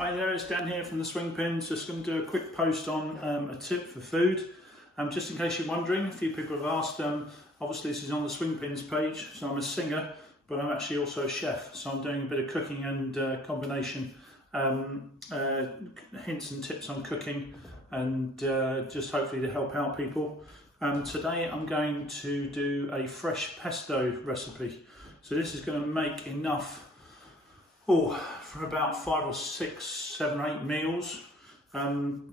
Hi there, it's Dan here from the Swing Pins. Just going to do a quick post on a tip for food. Just in case you're wondering, a few people have asked, obviously this is on the Swing Pins page, so I'm a singer, but I'm actually also a chef. So I'm doing a bit of cooking and combination hints and tips on cooking, and just hopefully to help out people. Today I'm going to do a fresh pesto recipe. So this is going to make enough for about 5 or 6, 7 or 8 meals.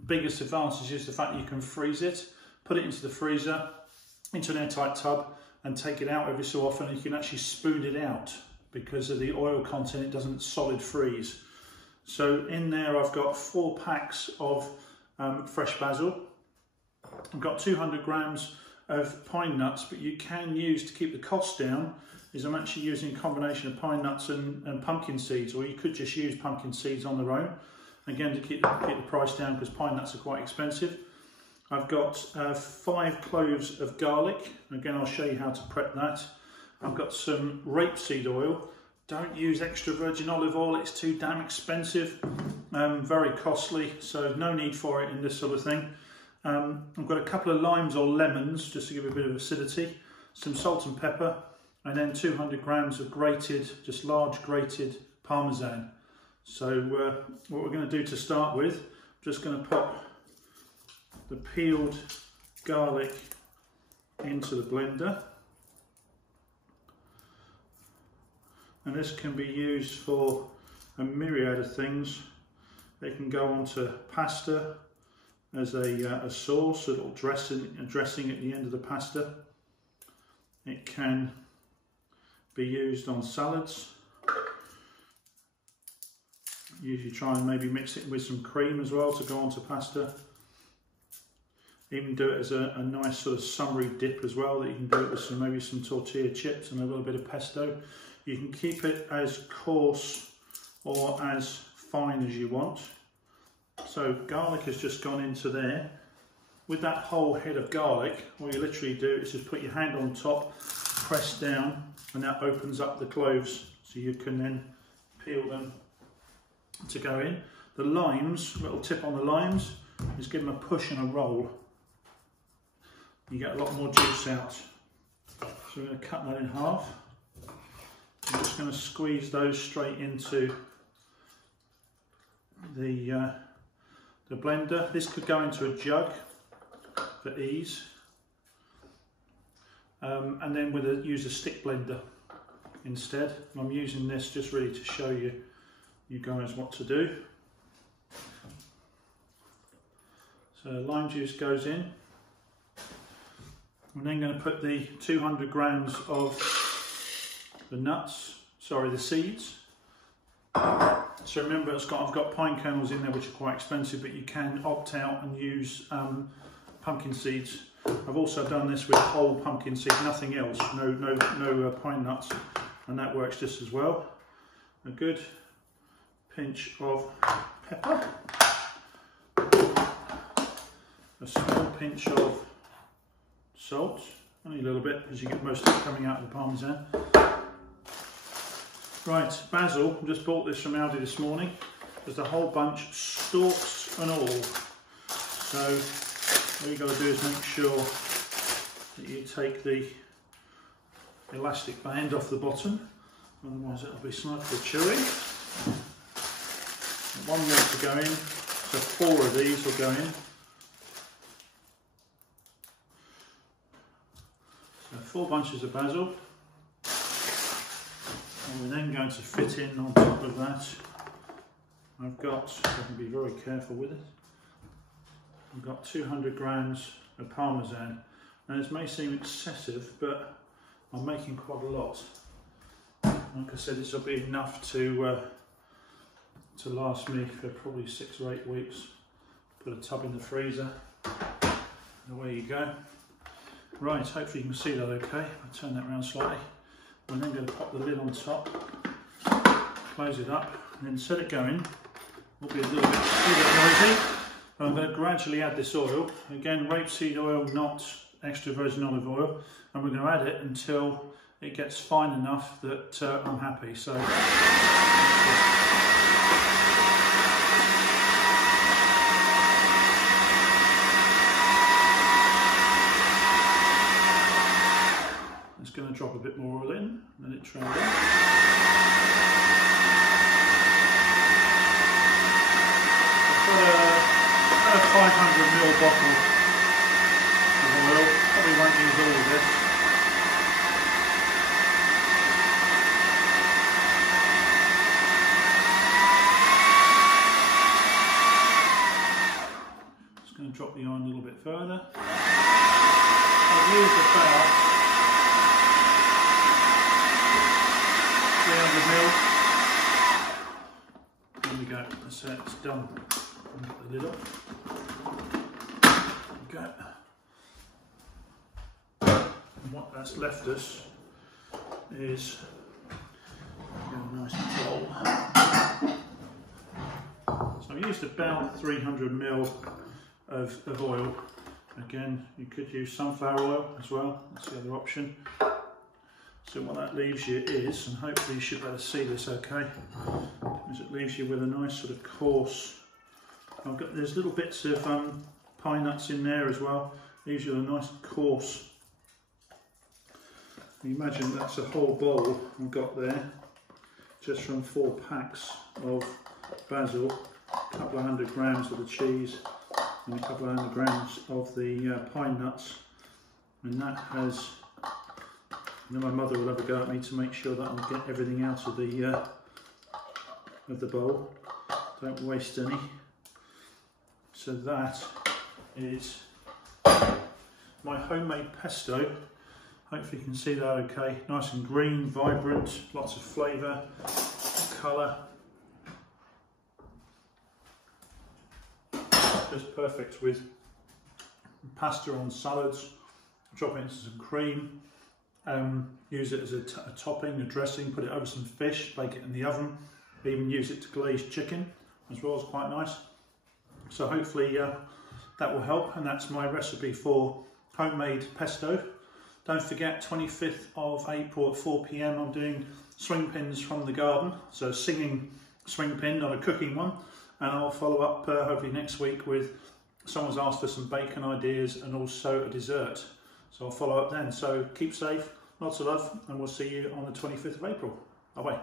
Biggest advantage is the fact that you can freeze it, put it into the freezer, into an airtight tub, and take it out every so often. You can actually spoon it out because of the oil content, it doesn't solid freeze. So in there I've got 4 packs of fresh basil. I've got 200 grams of pine nuts, but you can use, to keep the cost down, is I'm actually using a combination of pine nuts and pumpkin seeds, or you could just use pumpkin seeds on their own, again to keep the price down because pine nuts are quite expensive. I've got 5 cloves of garlic, again I'll show you how to prep that. I've got some rapeseed oil. Don't use extra virgin olive oil, it's too damn expensive, very costly, so no need for it in this sort of thing. I've got a couple of limes or lemons just to give it a bit of acidity, some salt and pepper, and then 200 grams of grated, just large grated parmesan. So what we're going to do to start with, I'm just going to pop the peeled garlic into the blender. And this can be used for a myriad of things. It can go onto pasta as a sauce, a little dressing at the end of the pasta. It can be used on salads. Usually try and maybe mix it with some cream as well to go onto pasta. Even do it as a nice sort of summery dip as well, that you can do it with maybe some tortilla chips and a little bit of pesto. You can keep it as coarse or as fine as you want. So garlic has just gone into there. With that whole head of garlic, what you literally do is just put your hand on top, press down, and that opens up the cloves, so you can then peel them to go in. The limes, little tip on the limes, is give them a push and a roll. You get a lot more juice out. So we're going to cut that in half. I'm just going to squeeze those straight into the blender. This could go into a jug for ease. And then use a stick blender instead. And I'm using this just really to show you guys what to do. So lime juice goes in. I'm then going to put the 200 grams of the seeds. So remember, I've got pine kernels in there which are quite expensive, but you can opt out and use pumpkin seeds. I've also done this with whole pumpkin seeds, nothing else, no pine nuts, and that works just as well. A good pinch of pepper, a small pinch of salt, only a little bit because you get most of it coming out of the parmesan. Right, basil, I just bought this from Aldi this morning. There's a whole bunch, stalks and all. So all you've got to do is make sure that you take the elastic band off the bottom, otherwise it'll be slightly chewy. 1 more to go in, so 4 of these will go in. So 4 bunches of basil. And we're then going to fit in on top of that. I can be very careful with it. I've got 200 grams of parmesan. Now this may seem excessive, but I'm making quite a lot. Like I said, this will be enough to last me for probably 6 or 8 weeks. Put a tub in the freezer, and away you go. Right, hopefully you can see that okay. I'll turn that around slightly. I'm then going to pop the lid on top, close it up, and then set it going. Will be a little bit noisy. I'm going to gradually add this oil. Again, rapeseed oil, not extra virgin olive oil, and we're going to add it until it gets fine enough that I'm happy. So going to drop a bit more oil in, let it trail in. I've got a 500ml bottle of oil, probably won't use all of this. Just going to drop the iron a little bit further. I've used about 300ml. There we go, that's it, it's done. Put the lid off. There we go. And what that's left us is a nice bowl. So I've used about 300ml of oil. Again, you could use sunflower oil as well, that's the other option. So what that leaves you is, and hopefully you should be able to see this okay, is it leaves you with a nice sort of coarse, there's little bits of pine nuts in there as well, leaves you a nice coarse. You imagine that's a whole bowl I've got there, just from 4 packs of basil, a couple of 100 grams of the cheese, and a couple of 100 grams of the pine nuts, and that has, my mother will have a go at me to make sure that I'll get everything out of the bowl, don't waste any. So that is my homemade pesto. Hopefully you can see that okay, nice and green, vibrant, lots of flavour, colour. Just perfect with pasta on salads, drop it into some cream, use it as a topping, a dressing, put it over some fish, bake it in the oven, even use it to glaze chicken as well, it's quite nice. So hopefully that will help, and that's my recipe for homemade pesto. Don't forget, 25th of April at 4 PM I'm doing swing pins from the garden, so singing swing pin, not a cooking one. And I'll follow up hopefully next week with, someone's asked for some bacon ideas and also a dessert. So I'll follow up then. So keep safe, lots of love, and we'll see you on the 25th of April. Bye bye.